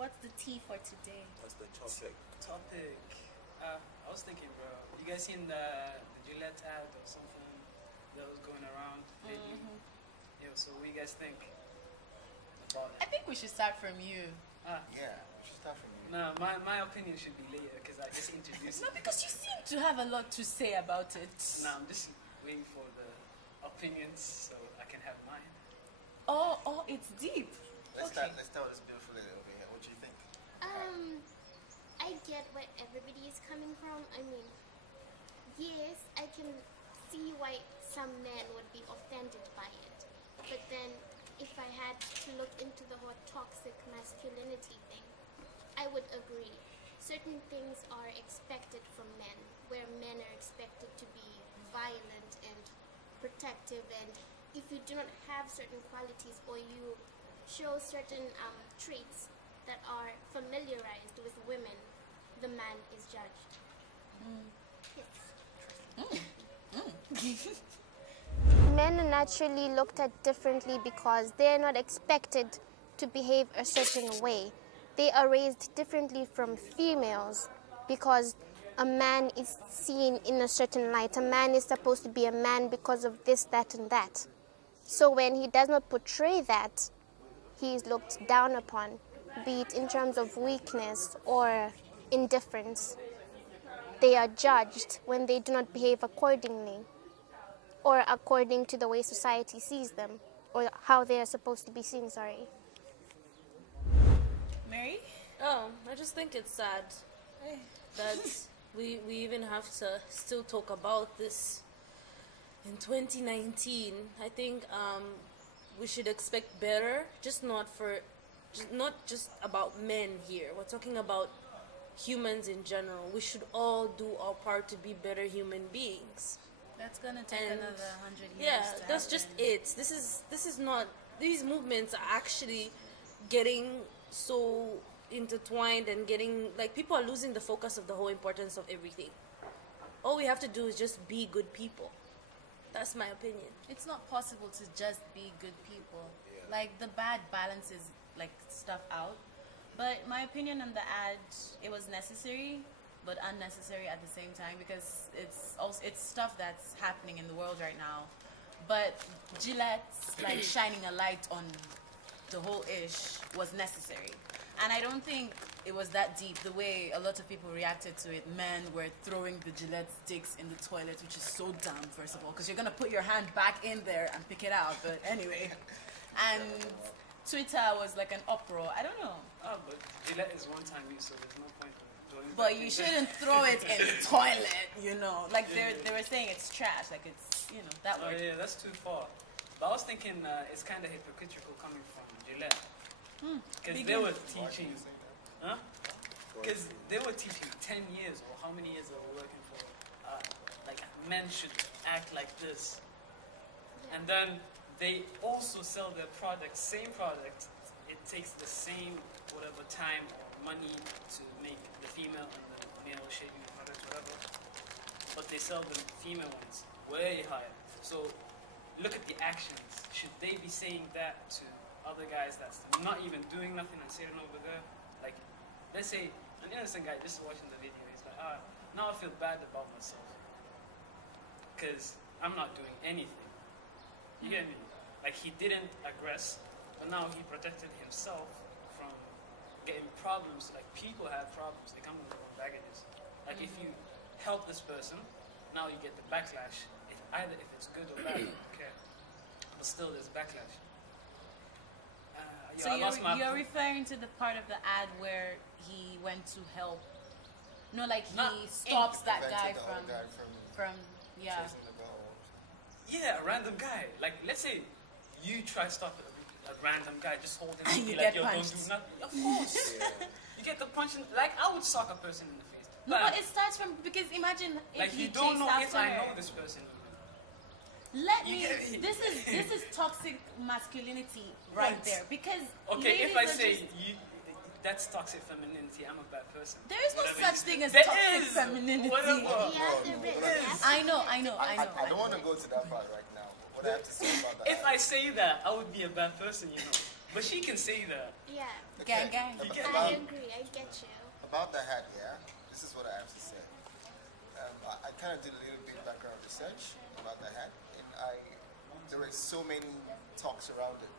what's the tea for today? What's the topic? I was thinking, bro, you guys seen the Gillette ad or something that was going around lately? Yeah, so what do you guys think about I it? think we should start from you. Yeah, we should start from you. No, my opinion should be later because I just introduced No, it. because you seem to have a lot to say about it. No, I'm just waiting for the opinions so I can have mine. Oh, it's deep. Let's start with this beautiful lady over here. What do you think? I get where everybody is coming from. I mean, yes, I can see why some men would be offended by it. But then, if I had to look into the whole toxic masculinity thing, I would agree. Certain things are expected from men, where men are expected to be violent and protective, and if you do not have certain qualities or you show certain traits that are familiarized with women, the man is judged. Yes. Men are naturally looked at differently because they are not expected to behave a certain way. They are raised differently from females because a man is seen in a certain light. A man is supposed to be a man because of this, that, and that. So when he does not portray that, he is looked down upon, be it in terms of weakness or indifference. They are judged when they do not behave accordingly or according to the way society sees them or how they are supposed to be seen, sorry. Mary? Oh, I just think it's sad that we even have to still talk about this in 2019. I think we should expect better, not just about men here. We're talking about humans in general. We should all do our part to be better human beings. That's gonna take another 100 years. Yeah, to that's happen. just it. This is not. These movements are actually getting so intertwined and getting like people are losing the focus of the whole importance of everything. All we have to do is just be good people. That's my opinion. It's not possible to just be good people. Like the bad balances like stuff out. But my opinion on the ad, it was necessary but unnecessary at the same time because it's stuff that's happening in the world right now. But Gillette's like shining a light on the whole ish was necessary. And I don't think it was that deep the way a lot of people reacted to it. Men were throwing the Gillette sticks in the toilet, which is so dumb, first of all, because you're going to put your hand back in there and pick it out. But anyway. And Twitter was like an uproar. I don't know. Oh, but Gillette is one-time use, so there's no point in doing that. But you shouldn't throw it in the toilet, you know. Like they were saying it's trash. Like it's, you know, that Oh word. yeah, that's too far. But I was thinking it's kind of hypocritical coming from Gillette. Because they were teaching, because they were teaching 10 years or how many years they were working for, like men should act like this. And then they also sell their product, same product. It takes the same whatever time or money to make the female and the male shaving products, whatever. But they sell the female ones way higher. So look at the actions. Should they be saying that to other guys that's not even doing nothing and sitting over there? Like, let's say an innocent guy just watching the video, he's like, now I feel bad about myself because I'm not doing anything. You get me? Like, he didn't aggress, but now he protected himself from getting problems. Like, people have problems. They come with their own baggages. Like, if you help this person, now you get the backlash. Either if it's good or bad, I don't care. But still, there's backlash. So you're referring to the part of the ad where he went to help. No, like he stops that guy from yeah. Chasing the girl. Yeah, a random guy. Like, let's say you try to stop a random guy, just hold him and be You like, get yo, don't punched. do nothing. Of course. You get the punch. Like, I would sock a person in the face. No, but it starts from because imagine if like, he you don't know chased if after I know her. this person. Let You me. get it? This is toxic masculinity right What? there because Okay, if ladies I are say just- that's toxic femininity, I'm a bad person. there is no Whatever such you- thing as There toxic is. femininity. Whatever. Yeah, there is. I know. I don't want to go to that part right now. What I have to say about that. If I say that, I would be a bad person, you know. But she can say that. Yeah, Gang, gang. I agree. I get you. About the hat, yeah, this is what I have to say. I kind of did a little bit of background research about the hat, and there were so many talks around it.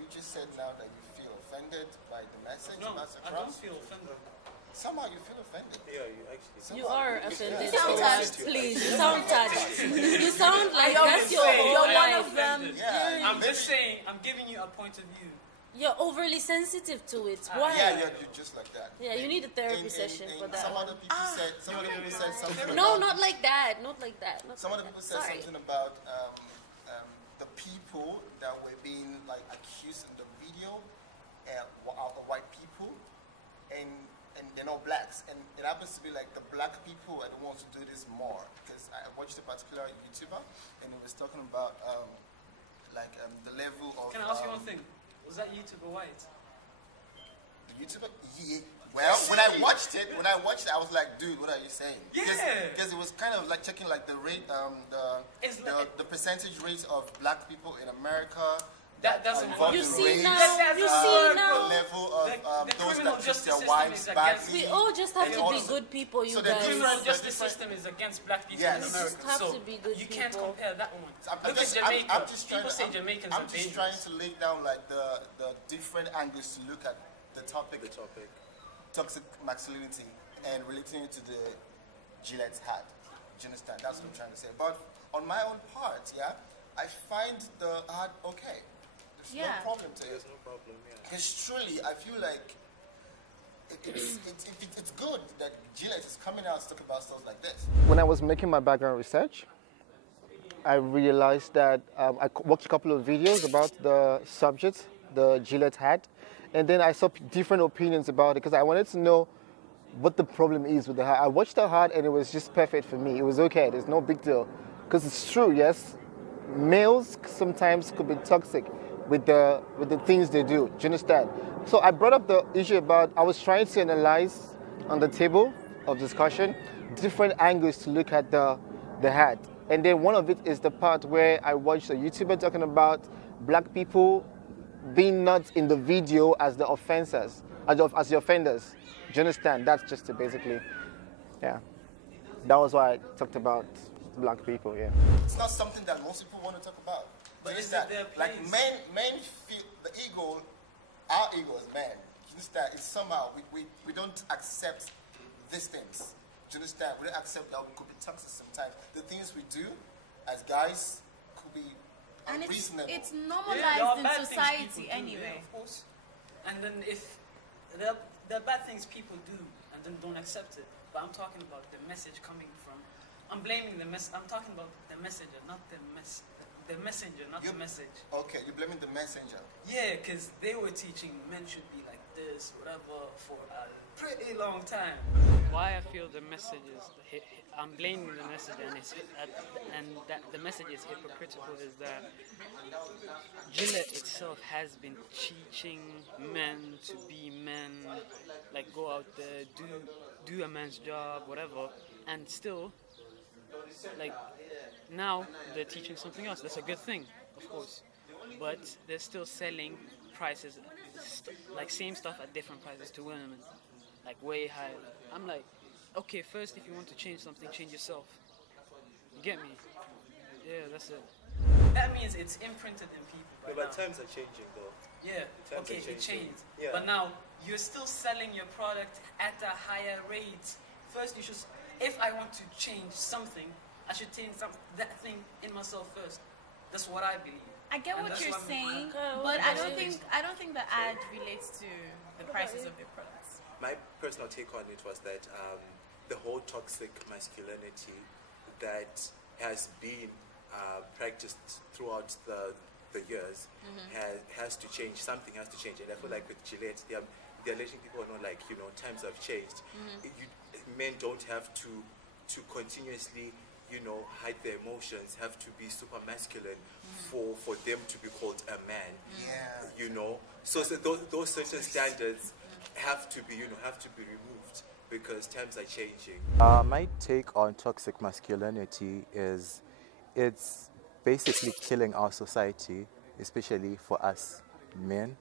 You just said now that you feel offended by the message. No, that's I don't feel offended. Somehow you feel offended. Yeah, you actually. You are offended. You sound touched. Please, you sound touched. You sound like You're that's your saying whole you're one life. of them. Yeah, I'm just saying, I'm giving you a point of view. You're overly sensitive to it. Why? Yeah, you're just like that. Yeah, you need a therapy session for that. Some other people said, something. No, about, not like that. Not like that. Not some like other people that. said Sorry. something about the people that were being like accused in the video are the white people, and they're not blacks, and it happens to be like the black people are the ones who do this more. Because I watched a particular YouTuber, and he was talking about the level of. Can I ask you one thing? Was that YouTuber white? The YouTuber? Yeah. Well, when I watched it, I was like, dude, what are you saying? Yeah. Because it was kind of like checking like the rate, the percentage rate of black people in America. That doesn't work. You see race, now. That You doesn't see work. now. the level of The those criminal that treat justice their system wives is against- badly. We all just have And to be also- good people, you so the guys. Criminal difference- justice system is against black people Yes. in We America. just have so to be good you can't people. compare that one. I'm Look just- at Jamaica. I'm just trying People to- say Jamaicans I'm are just dangerous. trying to lay down like the different angles to look at the topic, toxic masculinity, and relating it to the Gillette hat. Do you understand? That's what I'm trying to say. But on my own part, yeah, I find the hat okay. There's Yeah. no problem to it. There's no problem, yeah. Because truly, I feel like it's good that Gillette is coming out to talk about stuff like this. When I was making my background research, I realized that I watched a couple of videos about the subject, the Gillette hat, and then I saw different opinions about it because I wanted to know what the problem is with the hat. I watched the hat and it was just perfect for me. It was okay. There's no big deal. Because it's true, yes, males sometimes could be toxic with the things they do. Do you understand? So I brought up the issue about, I was trying to analyze on the table of discussion different angles to look at the hat. And then one of it is the part where I watched a YouTuber talking about black people being not in the video as the offenders, as the offenders. Do you understand? That's just to basically, yeah. That was why I talked about black people, yeah. It's not something that most people want to talk about. But Just is that, it their like place? men feel the ego, our ego as men. Do you understand? It's somehow we don't accept these things. Do you understand? We don't accept that we could be toxic sometimes. The things we do as guys could be And unreasonable. it's Yeah, there normalized are in bad things society people do, anyway. yeah, of course. And then if there are bad things people do and then don't accept it, but I'm talking about the message coming from. I'm blaming the mess. I'm talking about the messenger, not the messenger, not the message. Okay, you're blaming the messenger. Yeah, because they were teaching men should be like this, whatever, for a pretty long time. Why I feel the message is, I'm blaming the message, and that the message is hypocritical is that Gillette itself has been teaching men to be men, like go out there, do a man's job, whatever, and still, like, now they're teaching something else. That's a good thing, of course, but they're still selling prices, like same stuff at different prices to women, like way higher. I'm like, okay, first if you want to change something, change yourself. You get me? Yeah, that's it. That means it's imprinted in people. Yeah, but times are changing though. Yeah, Times okay, are it changing. changed. Yeah. But now you're still selling your product at a higher rate. First, you should. If I want to change something, I should change that thing in myself first. That's what I believe. I get And what that's you're what saying, Okay, but well, I don't think the ad relates to the prices of your products. My personal take on it was that the whole toxic masculinity that has been practiced throughout the years has to change. Something has to change, and I feel like with Gillette, they're letting people know, like, you know, times have changed. Men don't have to continuously, you know, hide their emotions, have to be super masculine for them to be called a man. Yeah. You know, so those certain standards have to be removed because times are changing. My take on toxic masculinity is it's basically killing our society, especially for us men.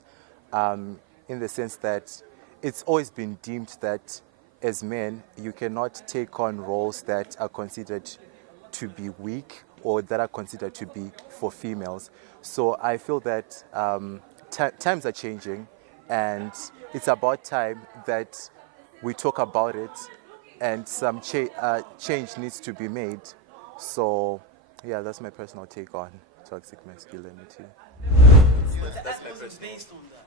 in the sense that it's always been deemed that as men, you cannot take on roles that are considered to be weak or that are considered to be for females. So I feel that times are changing, and it's about time that we talk about it, and some change needs to be made. So yeah, that's my personal take on toxic masculinity. That's my personal. Based on that.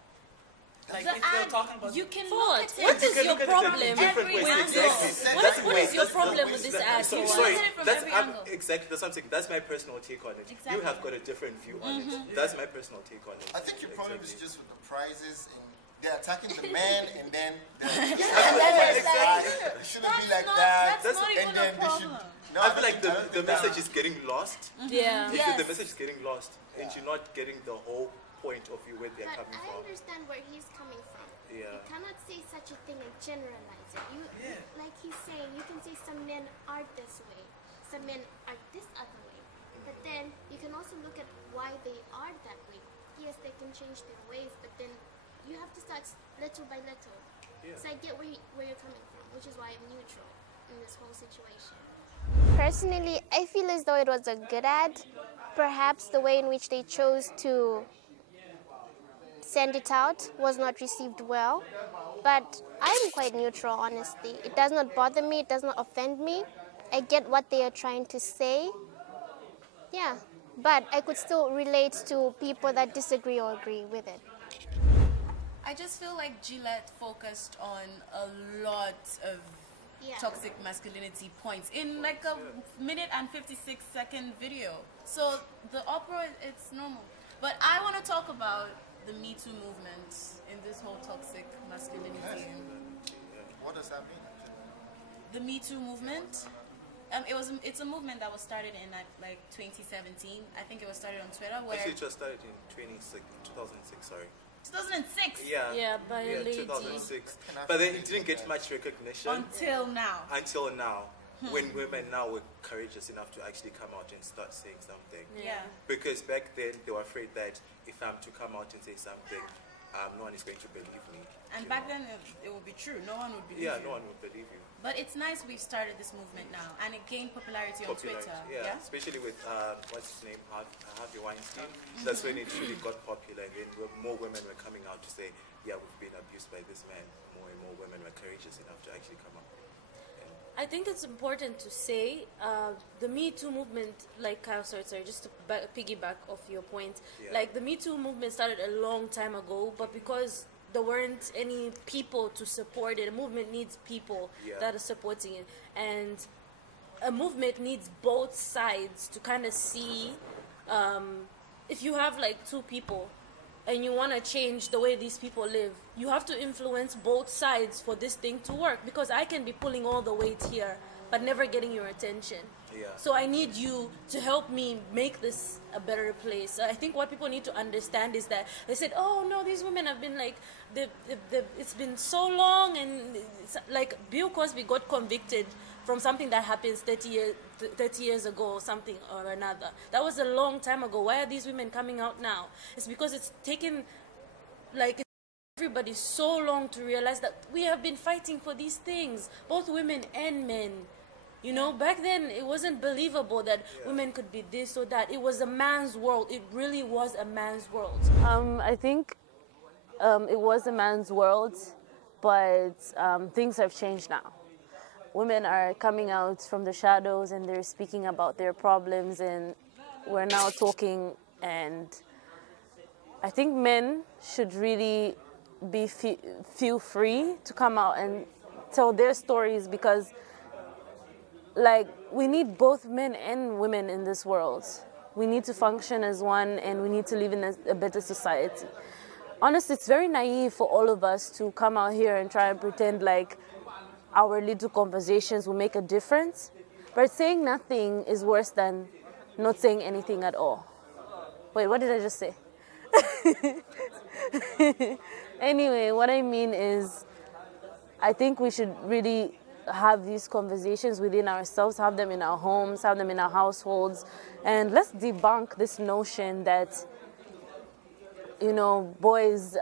Like if they're talking about you can What? look at it. What is your look at it problem in different ways. with Exactly. this? What is your problem with this ad? So, You sorry, look at it from that's every angle. exactly that's something. That's my personal take on it. Exactly. You have got a different view on it. That's my personal take on it. I think your problem is just with the prizes, and they're attacking the man, and then it shouldn't be like that. That's not and even then a they should. problem. No, I feel like the message is getting lost. Yeah. Yes. The message is getting lost, and you're not getting the whole point of view where they're But coming I from. understand where he's coming from. Yeah. You cannot say such a thing and generalize it. Like he's saying, you can say some men are this way, some men are this other way. But then you can also look at why they are that way. Yes, they can change their ways, but then you have to start little by little. Yeah. So I get where you're coming from, which is why I'm neutral in this whole situation. Personally, I feel as though it was a good ad. Perhaps the way in which they chose to send it out was not received well, but I'm quite neutral, honestly. It does not bother me, it does not offend me. I get what they are trying to say. Yeah, but I could still relate to people that disagree or agree with it. I just feel like Gillette focused on a lot of toxic masculinity points in like a minute and 56-second video. So the uproar, it's normal. But I want to talk about the Me Too movement in this whole toxic masculinity. What does that mean? The Me Too movement, it's a movement that was started in like 2017. I think it was started on Twitter. Where Actually, it just started in 2006. Sorry. 2006. Yeah, by a lady. 2006. But then it didn't get much recognition Until now. until now, when women now were courageous enough to actually come out and start saying something. Yeah. Because back then they were afraid that if I'm to come out and say something, no one is going to believe me. And you back know. then it would be true. No one would believe Yeah, you. no one would believe you. But it's nice we've started this movement now, and it gained popularity on Twitter. Yeah, especially with what's his name, Harvey Weinstein. That's when it really got popular. And then more women were coming out to say, "Yeah, we've been abused by this man." More and more women were courageous enough to actually come out. I think it's important to say the Me Too movement, like Kyle said, sorry, just to piggyback off your point, like the Me Too movement started a long time ago, but because there weren't any people to support it, a movement needs people that are supporting it, and a movement needs both sides to kind of see if you have like two people and you want to change the way these people live, you have to influence both sides for this thing to work, because I can be pulling all the weight here but never getting your attention. So I need you to help me make this a better place. I think what people need to understand is that they said, oh no, these women have been like, it's been so long, and it's like Bill Cosby got convicted from something that happens 30 years ago or something or another. That was a long time ago. Why are these women coming out now? It's because it's taken like everybody so long to realize that we have been fighting for these things, both women and men. You know, back then it wasn't believable that women could be this or that. It was a man's world. It really was a man's world. I think it was a man's world, but things have changed now. Women are coming out from the shadows and they're speaking about their problems, and we're now talking, and I think men should really feel free to come out and tell their stories, because like we need both men and women in this world. We need to function as one, and we need to live in a better society. Honestly, it's very naive for all of us to come out here and try and pretend like our little conversations will make a difference. But saying nothing is worse than not saying anything at all. Wait, what did I just say? Anyway, what I mean is, I think we should really have these conversations within ourselves, have them in our homes, have them in our households, and let's debunk this notion that you know, boys,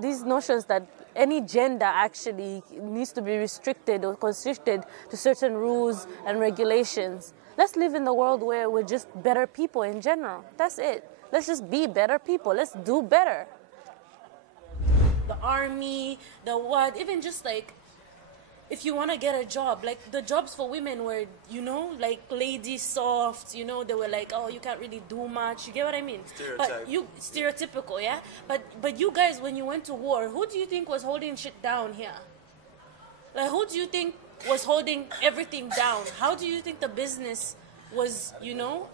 these notions that any gender actually needs to be restricted or constricted to certain rules and regulations. Let's live in the world where we're just better people in general. That's it. Let's just be better people. Let's do better. The army, the what, even just like, if you want to get a job, like the jobs for women were, you know, like lady soft, you know, they were like, oh, you can't really do much. You get what I mean? But you, stereotypical, yeah? But you guys, when you went to war, who do you think was holding shit down here? Like, who do you think was holding everything down? How do you think the business was, you know?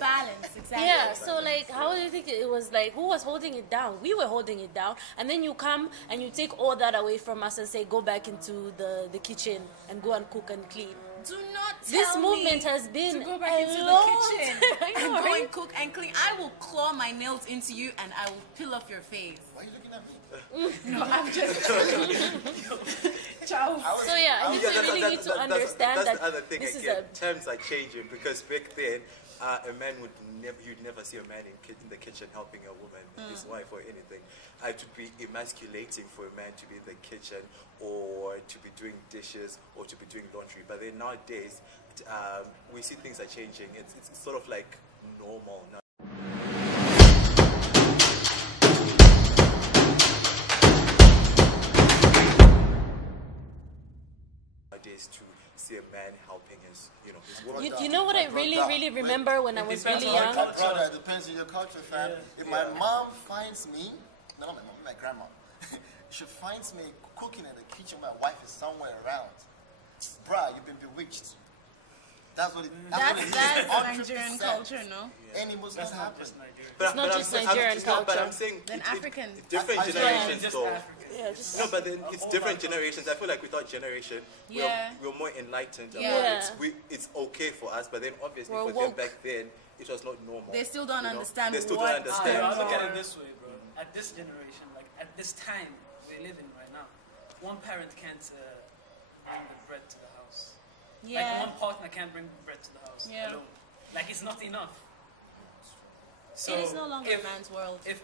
Balance, exactly. Yeah, so like, how do you think it was like, who was holding it down? We were holding it down, and then you come and you take all that away from us and say, go back into the kitchen and go and cook and clean. Do not tell This movement me has been to go back into the kitchen and go and cook and clean. I will claw my nails into you and I will peel off your face. Why are you looking at me? No, I'm just... Ciao. So yeah, I think we really need to understand that's that the other thing this is again. a... Times are changing, because back then, a man would you'd never see a man in the kitchen helping a woman, his wife or anything. It would be emasculating for a man to be in the kitchen or to be doing dishes or to be doing laundry. But then nowadays, we see things are changing. It's sort of like normal now. Nowadays, to see a man helping his, you know, his woman. You know what I really remember when I was really young? Brother, it depends on your culture, fam. If my mom finds me, no, not my mom, my grandma, she finds me cooking in the kitchen, my wife is somewhere around. Bruh, you've been bewitched. That's what it is. That's Nigerian culture, no? Any Muslims happen. It's not just Nigerian culture. But I'm saying Then African. different generations, though. Yeah, just No, but then it's different generations. I feel like with our generation, we're more enlightened. Yeah. It's okay for us, but then obviously We're for woke. them back then, it was not normal. They still don't understand They still what don't understand. I look at it this way, bro. At this generation, like at this time we live in right now, one parent can't bring the bread to the house. Like one partner can't bring bread to the house alone. Like it's not enough. So it is no longer a man's world. If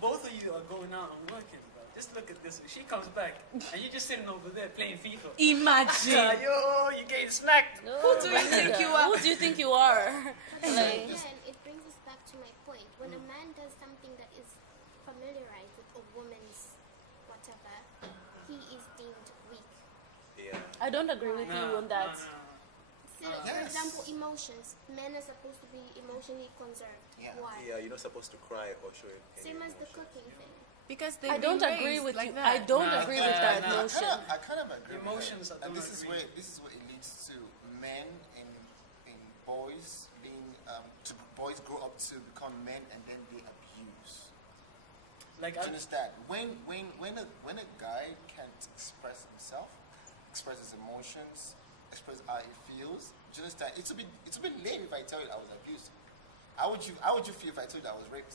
both of you are going out and working, bro, just look at this. She comes back and you're just sitting over there playing FIFA. Imagine. Yo, you getting smacked. Who do you think you are? Who do you think you are? Like, again, it brings us back to my point. When a man does something that is familiarized with a woman's whatever, he is deemed weak. Yeah. I don't agree with you on that. So, for example, emotions. Men are supposed to be emotionally conserved. Why? Yeah, you're not supposed to cry or show it. Same as the cooking thing. Because I don't agree with like you. that. I don't agree with that notion. I kind of agree. Emotions with that. And this is where it leads to men and boys being boys grow up to become men and then they abuse. Like Do you understand? When a guy can't express himself, express his emotions, express how he feels, do you understand? It's a bit lame if I tell you I was abused. How would you feel if I told you I was raped?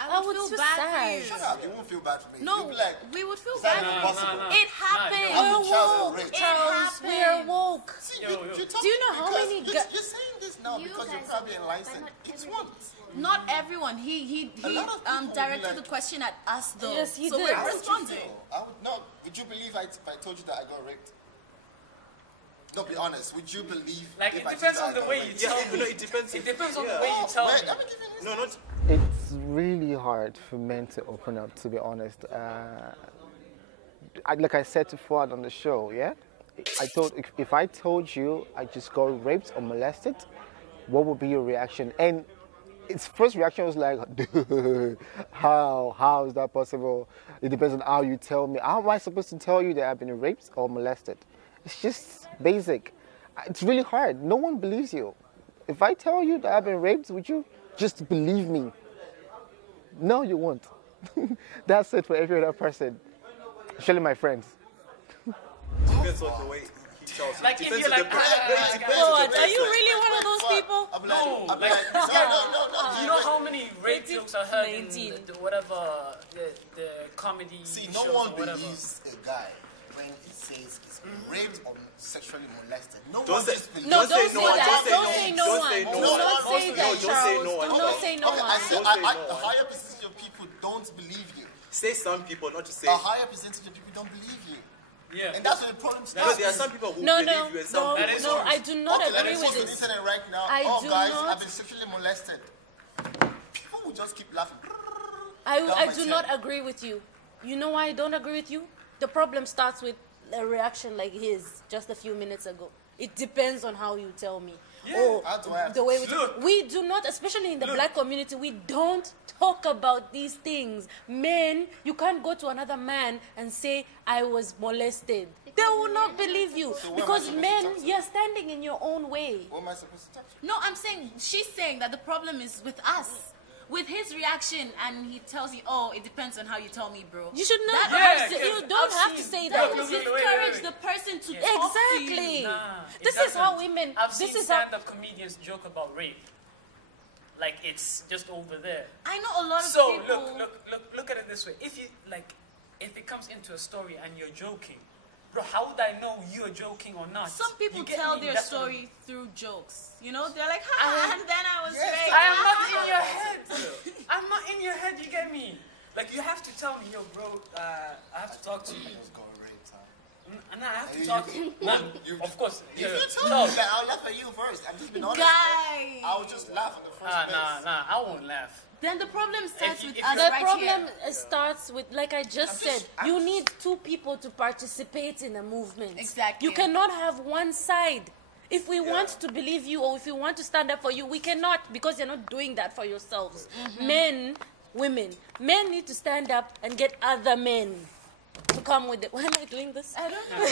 I would feel bad for you. Shut up, you won't feel bad for me. No, You'll be like, we would feel is that bad for you. impossible? It happened. I'm a child woke, raped. Charles. We are woke. See, Yo. you're talking Do you know how because many you're saying this now You because you're guys probably are woke, enlightened. but not It's everybody one. is woke. Not everyone. He A lot of people will be directed like- the question at us though. Yes, he so did. we're How would you responding. feel? Would you believe if I told you that I got raped? No, be honest. Would you believe? Like if it I depends told on the I way got you raped? tell Yeah, me. no, it depends. It depends on the Yeah. way you tell Wait, me. let me give you No, not. It's really hard for men to open up, to be honest. Like I said to Fuad on the show, yeah? If I told you I just got raped or molested, what would be your reaction? And its first reaction was like, how is that possible? It depends on how you tell me. How am I supposed to tell you that I've been raped or molested? It's just basic. It's really hard. No one believes you. If I tell you that I've been raped, would you just believe me? No, you won't. That's it for every other person, especially my friends. Depends on the way he tells you. Like if Depends you're on like, the What? Are you really one of those people? I'm No, like, like- no. you know how many rape jokes I heard in 19. the comedy See, shows no one or whatever. believes a guy. when it says it's been raped or sexually molested. No Don't one say, just believes. No, don't say don't no say one. that. Don't say no Don't one. say no Don't one. say no Do not say that, Don't say Charles. no one. Do not say no Okay, one. I said Don't say no a one. higher percentage of people don't believe you. Say some people, not to say. A higher percentage of people don't believe you. Yeah. And that's where the problem Because starts. there are some people who No, believe no, you and some no, That people is no, true. I do not Okay, let agree me with post on the this. internet right now. I Oh, do guys, not- I've been sexually molested. People will just keep laughing. I do not agree with you. You know why I don't agree with you? The problem starts with a reaction like his just a few minutes ago. It depends on how you tell me. Or How do I have the way Look. we do not, especially in the Look. black community, we don't talk about these things. Men, you can't go to another man and say, I was molested. They will not believe you. So what am I Because supposed to men, talk to? you're standing in your own way. What am I supposed to talk to? No, I'm saying, she's saying that the problem is with us. With his reaction, and he tells you, oh, it depends on how you tell me, bro. You should not That have to, because you don't I've have to seen- say Look, that. look, look, discourage the person to talk to Exactly. you. Nah, it This is how doesn't. women. I've This seen is how. stand-up comedians joke about rape. Like it's just over there. I know a lot of So people. look at it this way. If it comes into a story and you're joking, bro, how would I know you're joking or not? Some people You get tell me? their That's what I'm- story through jokes. You know, they're like, ha, and then I was raped. I am not in your head. I'm not in your head. You get me? Like you have to tell me, yo, bro. I have to talk to you. Just got raped, huh? And I have to You- talk to you- you. Nah, you- of course. If Yeah, you tell no. me that, I'll laugh at you first. I'm just being honest. Guy. I'll just laugh at the first place. Nah. I won't laugh. Then the problem starts you- with if us you're- The right problem here. starts with, like I just said, you need two people to participate in a movement. Exactly. You cannot have one side. If we want to believe you or if we want to stand up for you, we cannot, because you're not doing that for yourselves. Men, women, men need to stand up and get other men to come with it. Why am I doing this? I don't know.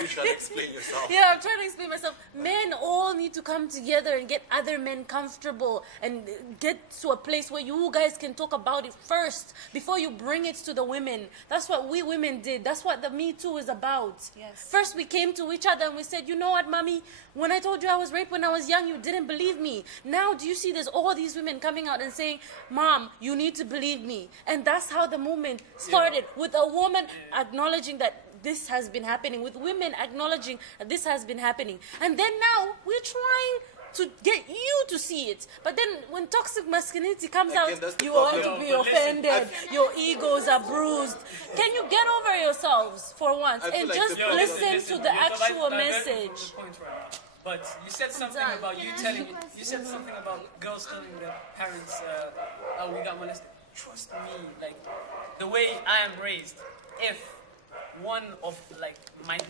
You try to explain yourself. Yeah, I'm trying to explain myself. Men all need to come together and get other men comfortable and get to a place where you guys can talk about it first before you bring it to the women. That's what we women did. That's what the Me Too is about. Yes. First, we came to each other and we said, you know what, mommy? When I told you I was raped when I was young, you didn't believe me. Now, do you see there's all these women coming out and saying, Mom, you need to believe me. And that's how the movement started, with a woman acknowledging that this has been happening, with women acknowledging that this has been happening. And then now we're trying to get you to see it. But then when toxic masculinity comes Again, out, that's the you want to problem. be But listen, offended. Your egos are bruised. Can you get over yourselves for once I feel and like just the problem- listen to the you're actual diverting from message? the point right now. But you said something done. about you said something about girls telling their parents, oh, we got molested. Trust me, like, the way I am raised, if one of, like,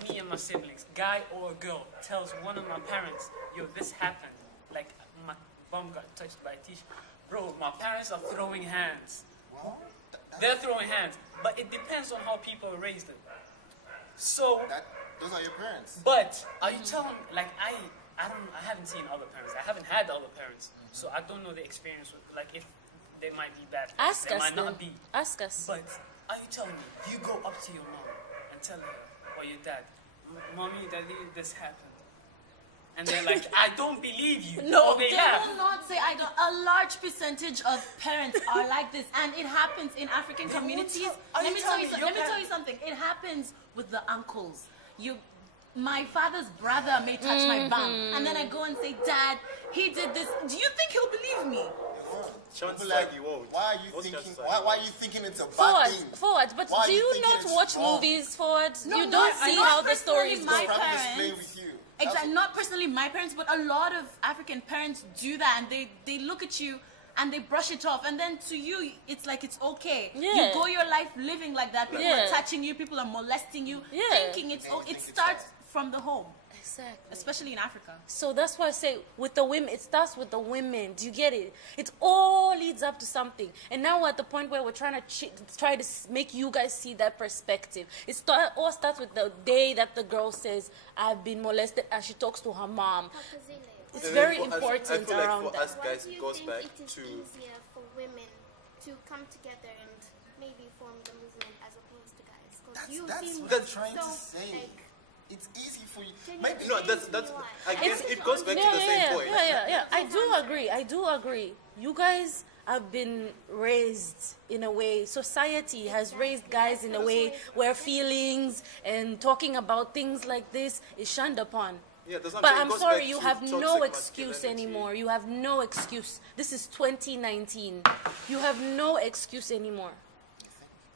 me and my siblings, guy or girl, tells one of my parents, yo, this happened, like, my bum got touched by a t-shirt, bro, my parents are throwing hands. Well, They're throwing hands, but it depends on how people raised them. So, those are your parents. but are you telling, like, I haven't seen other parents. I haven't had other parents, so I don't know the experience with, like, if they might be bad. Ask they us might then. not be. Ask us. But are you telling me you go up to your mom and tell her or your dad, mommy, daddy, this happened, and they're like, I don't believe you. No, or they They laugh. will not say I don't. A large percentage of parents are like this, and it happens in African communities. Are Let you me tell you. telling me Let me your tell you something. It happens with the uncles. My father's brother may touch my bum, and then I go and say, Dad, he did this. Do you think he'll believe me? Chances People are like, you won't. why are you Most thinking? chances are Why you are you thinking it's a bad Forward, thing? forward. But Why are do you you thinking not it's watch wrong? movies, forward? No, You not- don't see not how the personally stories my go. Probably displaying parents. with you. Exactly. Not personally my parents, but a lot of African parents do that, and they look at you and they brush it off, and then to you it's like it's okay. Yeah. You go your life living like that. People Yeah. are touching you, people are molesting you, Yeah. thinking it's it starts from the home, Exactly. especially in Africa. So that's why I say with the women, it starts with the women. Do you get it? It all leads up to something. And now we're at the point where we're trying to try to make you guys see that perspective. All starts with the day that the girl says, I've been molested, and she talks to her mom. It's And very then for us- important I feel like around for that. us guys, Why do it you goes think back it is to easier for women to come together and maybe form the movement as opposed to guys? 'Cause you That's seem what That's- I'm trying to so, say. like, It's easy for you. Can you Maybe no. explain That's to me why? again. It goes back to the same point. Yeah. I do agree. I do agree. You guys have been raised in a way, society has raised guys in a way where feelings and talking about things like this is shunned upon. Yeah, but I'm sorry, you have no excuse anymore. You have no excuse. This is 2019. You have no excuse anymore.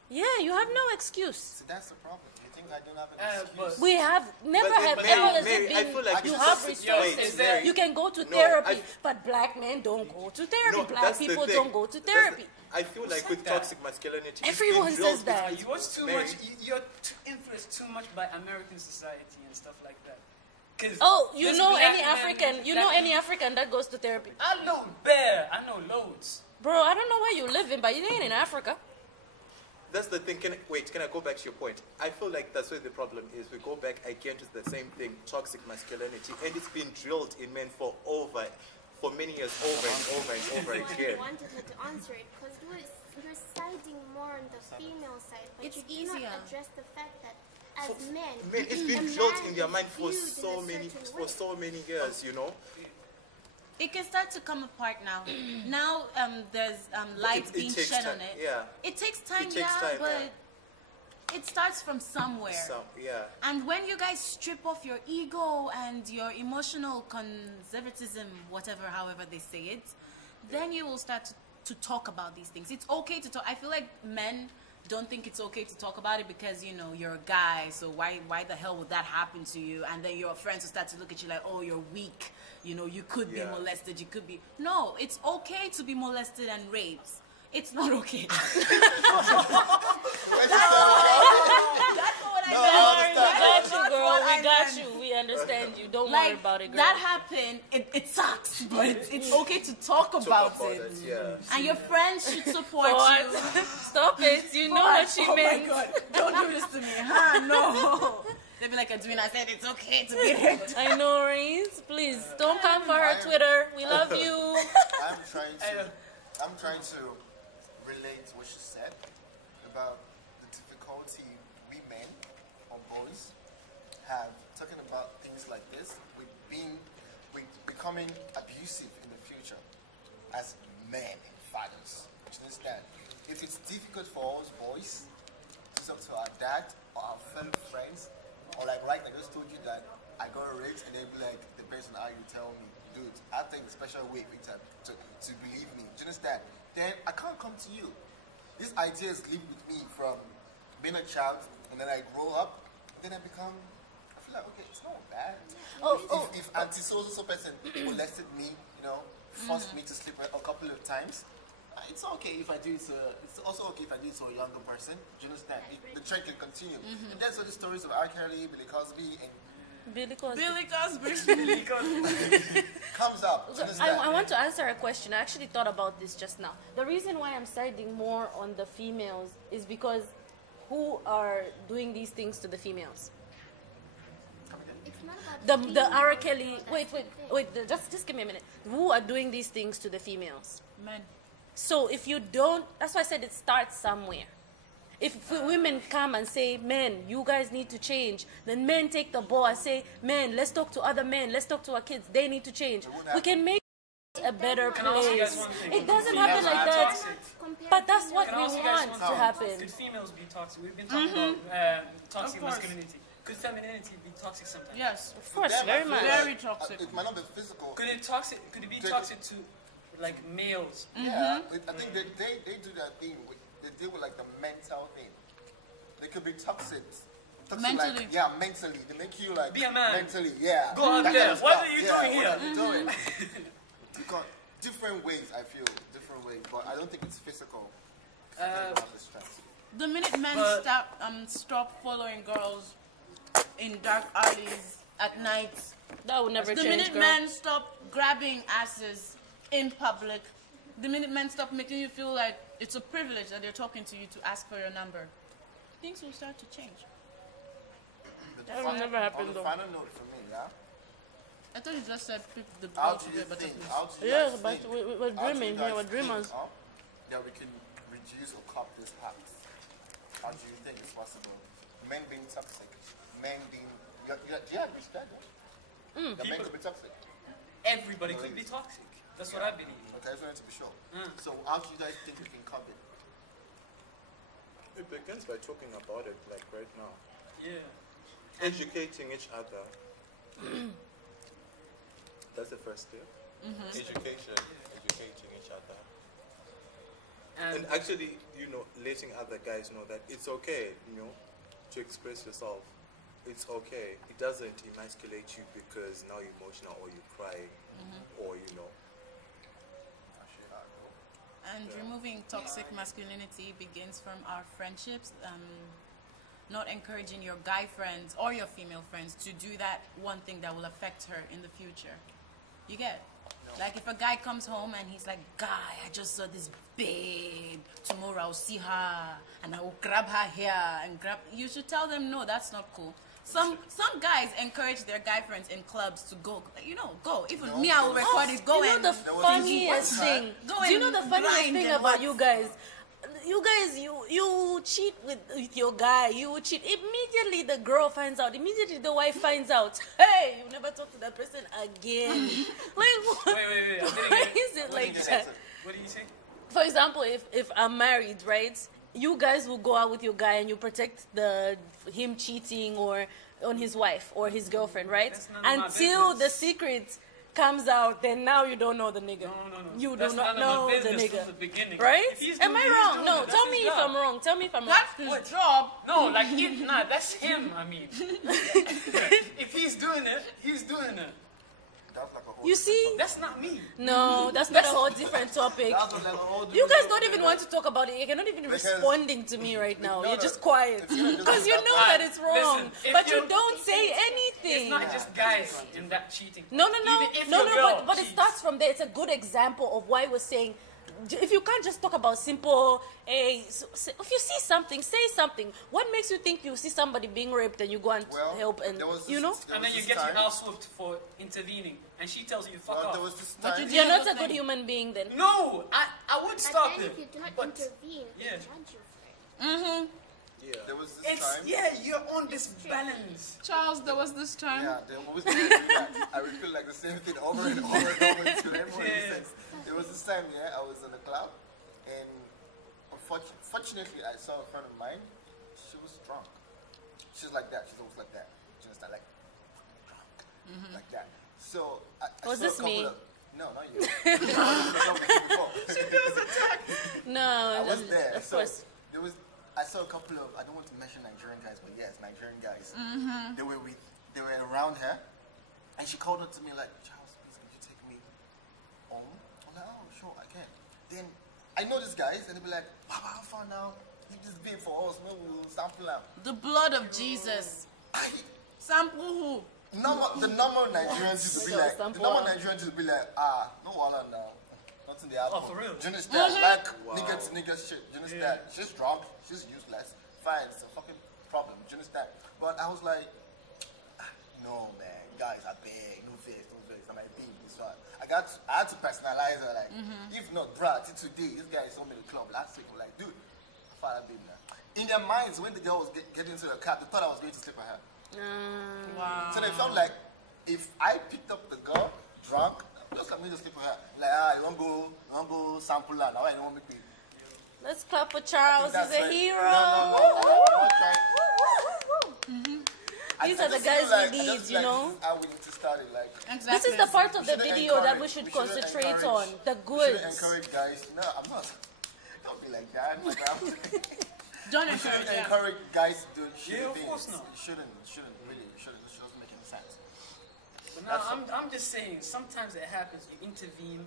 Yeah, you have no excuse. So that's the problem. You think I don't have an excuse? We have never have ever has it been. Like you have resources. You can go to therapy, but black men don't go to therapy. No, black people don't go to therapy. I feel like with toxic masculinity, everyone says that. You watch too much. You're influenced too much by American society and stuff like that. Oh, you know any African? You know any African that goes to therapy? I know bare. I know loads. Bro, I don't know where you live in, but you ain't in Africa. That's the thing. Can I go back to your point? I feel like that's where the problem is. We go back again to the same thing, toxic masculinity, and it's been drilled in men for many years, over and over again. I wanted her to answer it because you're siding more on the female side, but it's you do easier. not address the fact that as men, it's been drilled in their mind for so many years, you know. It can start to come apart now. Now there's light being shed on it. Yeah. It takes time, but it starts from somewhere. And when you guys strip off your ego and your emotional conservatism, however they say it, then you will start to talk about these things. It's okay to talk. I feel like men don't think it's okay to talk about it because, you know, you're a guy, so why the hell would that happen to you? And then your friends will start to look at you like, oh, you're weak. You know, you could be molested, you could be... No, it's okay to be molested and raped. It's not okay. That's what I meant. We got you, girl. We got you. We understand you. Don't worry about it, girl. That happened. It sucks, but it's okay to talk about it. And your friends should support you. Stop it. You know what she meant. Oh my God. Don't do this to me. No. They'll be like, Adwina, I said it's okay to be raped. I know, Reese. Please, don't come for her Twitter. We love you. I'm trying to relate to what she said about the difficulty we men or boys have talking about things like this with becoming abusive in the future as men and fathers. Which means that if it's difficult for us boys to talk to our dad or our fellow friends, or like I just told you that I got raped, and they'll be like, the person how you tell me, dude, I think a special way for you to believe me. Do you understand? Then I can't come to you. This idea has lived with me from being a child, and then I grow up, and then I feel like, okay, it's not bad. If Auntie so person molested me, you know, forced me to sleep a couple of times, it's okay if I do it. It's also okay if I do it to a younger person. Do you understand? The trend can continue. And that's what the stories of R.Kelly, Billy Cosby, and Billy Cosby comes up. I want to answer a question. I actually thought about this just now. The reason why I'm siding more on the females is because who are doing these things to the females? The R.Kelly. Wait. Just give me a minute. Who are doing these things to the females? Men. So if you don't, that's why I said it starts somewhere. If women come and say, men, you guys need to change, then men take the ball and say, men, let's talk to other men, let's talk to our kids, they need to change. We can make a better place. It doesn't happen like that, but that's what we want to happen. Could females be toxic? We've been talking about toxic masculinity. Could femininity be toxic sometimes? Yes, of course, very much. Very toxic. It might not be physical. Could it be toxic to like males? Yeah, I think they do that thing. They deal with like the mental thing. They could be toxic. Mentally. Like, mentally. They make you like be a man. Mentally, Go out there. What are you doing here? What are you doing? Because different ways, I feel different ways, but I don't think it's physical. The minute men stop following girls in dark alleys at night, that would never change. The minute men stop grabbing asses in public, the minute men stop making you feel like it's a privilege that they're talking to you to ask for your number, things will start to change. That will never happen though. Final note for me, yeah? I thought you just said the how do you think? Yes, but we're dreaming here, we're dreamers. That we can reduce or cut this habit. How do you think it's possible? Men being toxic, men being... Do you agree with that? That men could be toxic. Everybody could be toxic. That's what I believe. Okay, I just wanted to be sure. So how do you guys think we can curb it? It begins by talking about it, like right now. Yeah. Educating each other. That's the first step. Education, educating each other. And actually, you know, letting other guys know that it's okay, you know, to express yourself. It's okay. It doesn't emasculate you because now you're emotional or you're crying or, you know. And removing toxic masculinity begins from our friendships. Not encouraging your guy friends or your female friends to do that one thing that will affect her in the future. You get? Like if a guy comes home and he's like, guy, I just saw this babe. Tomorrow I'll see her and I will grab her here and grab. You should tell them, no, that's not cool. Some guys encourage their guy friends in clubs to go. You know, go. Even me, I will record it. Go you and know the funniest thing. Do you know the funniest thing about you guys? You guys, you cheat with your guy. You cheat immediately. The girl finds out. Immediately the wife finds out. Hey, you never talk to that person again. Like, Wait. Why is it like that? What do you say? For example, if I'm married, right? You guys will go out with your guy and you protect him cheating or on his wife or his girlfriend, right? Until the secret comes out, then now you don't know the nigga. No. You That's do not none of know my the business nigga. from the beginning. Right? If he's Am doing I it, wrong? he's No, doing it. tell That's me his if job. I'm wrong. Tell me if I'm wrong. That's his job. No, like that's him. I mean, if he's doing it, he's doing it. That's like a whole You see? That's not me. No, that's not a whole different topic. That's like a whole You guys different don't even topic. want to talk about it. You're not even Because- responding to me right now. No, You're no. just quiet. If you're just- Because you know that it's wrong. Listen, if But you you- don't say It's anything. not just guys in that cheating. No, Even if your girl but it cheats. starts from there. It's a good example of why we're saying, if you can't just talk about simple, if you see something, say something. What makes you think you see somebody being raped and you go and Well, help and, there was you this- know? there And was then you this get your time- house whooped for intervening, and she tells you fuck Well, off. there was this What time. you do- You're not a Thing. good human being then. No, I would stop But then him. if you do not But intervene, yeah. they judge you for it. Yeah. There was this it's time. you're on this balance. Charles, there was this time. Yeah, they always do that. I repeat like the same thing over and over and over until everyone listens. There was this time, I was in the club, and fortunately, I saw a friend of mine. She was drunk. She's like that. She's always like that. She was like drunk, like that. So I Was saw a this couple me? of. No, not you. I No, was there. of So course. there was. I saw a couple of. I don't want to mention Nigerian guys, but yes, Nigerian guys. They were around her, and she called out to me like, "Charles, please, can you take me home?" I'm like, "Oh, sure, I can." Then I know these guys, and they be like, "Baba, how far now? Keep this big for us. When we'll sample out." The blood of Jesus. Sample who? The normal Nigerians used to be like, no wala now. Nothing they happen. Oh, for real? Do you understand? Like, nigga to nigga shit. Do you understand? She's drunk, she's useless. Fine, it's a fucking problem. Do you understand? But I was like, no, man, guys, I beg, no face. I'm like, babe, this one. I had to personalize her, like, if not, bruh, till today, this guy saw me in the club last week. I'm like, dude, I follow babe now. In their minds, when the girl was getting into the cab, they thought I was going to sleep with her. Wow. So they felt like if I picked up the girl drunk, just like me to sleep with her. Like, you want to go sample her. Now I don't want to make me. Let's clap for Charles. He's That's a right. hero. No. I'm not trying. These I are the just guys feel like- we I need, just you like, know? This is how we need to start it. Like, Exactly. This is the part of the shouldn't video that we encourage- should shouldn't concentrate encourage- on. The we shouldn't goods. encourage guys. No, I'm not. Don't be like that. Don't You encourage shouldn't them. encourage guys to do shitty Yeah, of things. course not. You shouldn't. Really, you shouldn't. It doesn't make any sense. But now I'm just saying, sometimes it happens. You intervene.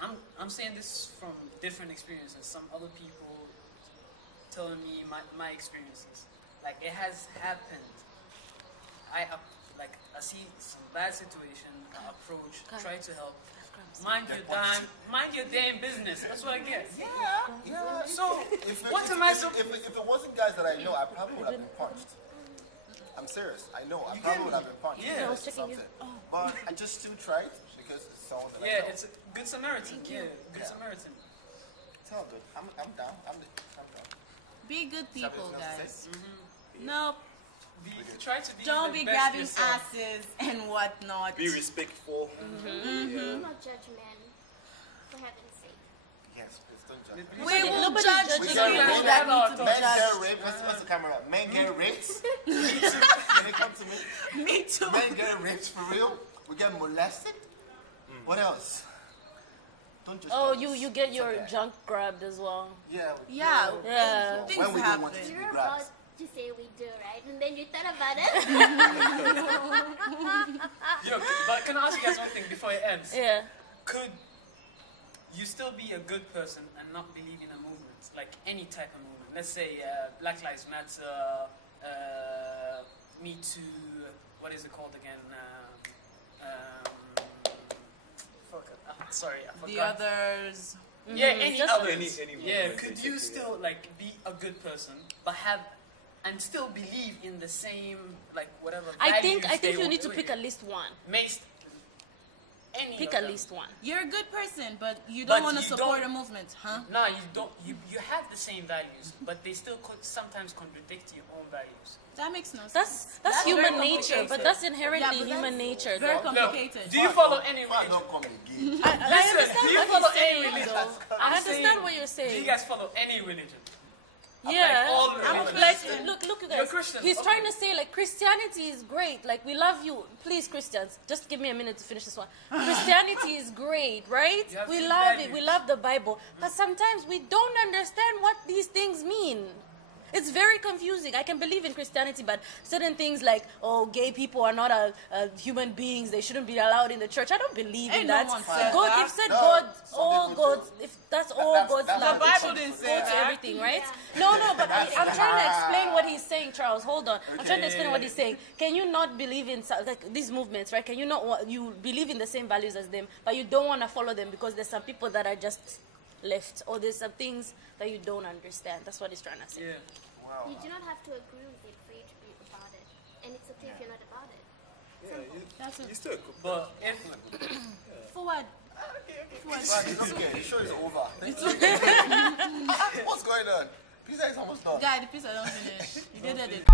I'm saying this from different experiences. Some other people telling me my experiences. Like, it has happened. I see some bad situation. I approach, try to help. Mind your damn business. That's what I get. Yeah. So If it wasn't guys that I know, I probably would have been punched. I'm serious. I know. I probably would have been punched. Yeah. I was checking you. But I just still tried because it's someone that I Yeah, know. it's a good Samaritan. Yeah, good Samaritan. It's all good. I'm down. I'm down. Be good people, Something else to guys. say? Nope. Try to be Don't the be best grabbing yourself. asses and whatnot. Be respectful. Do not judge men for heaven's sake. Yes, please don't judge. We will Nobody judge judges the you. people that need to be Men get judged. raped. What's the camera? Men get raped. When they come to me, Me too. men get raped for real. We get molested. What else? Don't just. Oh, judge us. you get It's your okay. junk grabbed as well. Yeah. Yeah. Yeah. Things When we don't want happen. it to be You're grabbed. about to say we do, right? And then you thought about it. Yo, but can I ask you guys one thing before it ends? Yeah. Could you still be a good person and not believe in a movement, like any type of movement? Let's say Black Lives Matter, Me Too. What is it called again? Sorry, I forgot. The others. Yeah, any just others. any yeah, movement, could you basically, still like be a good person, but have and still believe in the same like whatever? I think values they you want need to to pick at least one. Any Pick of at them. least one. You're a good person, but you But don't want to you support don't- a movement, huh? No, you don't. You have the same values, but they still could sometimes contradict your own values. That makes no sense. That's very human nature, complicated. but that's inherently Yeah, but human nature, Very though. complicated. Do you follow any Man, religion? don't come again. Listen, do you follow any religion? I understand what you're Do saying. you guys follow any religion? Yeah, all I'm a religions. Christian. look, you You're guys. Christian, He's okay. trying to say like Christianity is great. Like we love you, please Christians. Just give me a minute to finish this one. Christianity is great, right? You have We to love value it. We it. love the Bible, but sometimes we don't understand what these things mean. It's very confusing. I can believe in Christianity, but certain things like, oh, gay people are not human beings. They shouldn't be allowed in the church. I don't believe in Ain't no that. one said God, that. if said No, God, some all people God, do. if that's all God's that's love, the Bible didn't say go to that. everything, right? No, but I'm trying to explain what he's saying, Charles. Hold on. I'm trying to explain what he's saying. Can you not believe in like these movements, right? Can you not? You believe in the same values as them, but you don't want to follow them because there's some people that are just left, or there's some things that you don't understand. That's what he's trying to say. Yeah. You do not have to agree with it for you to be about it. And it's okay if you're not about it. Yeah, you still could. But if For what? Man, it's okay. The show is over. What's going on? Pizza is almost done. Guy, the piece I don't finish. You did it.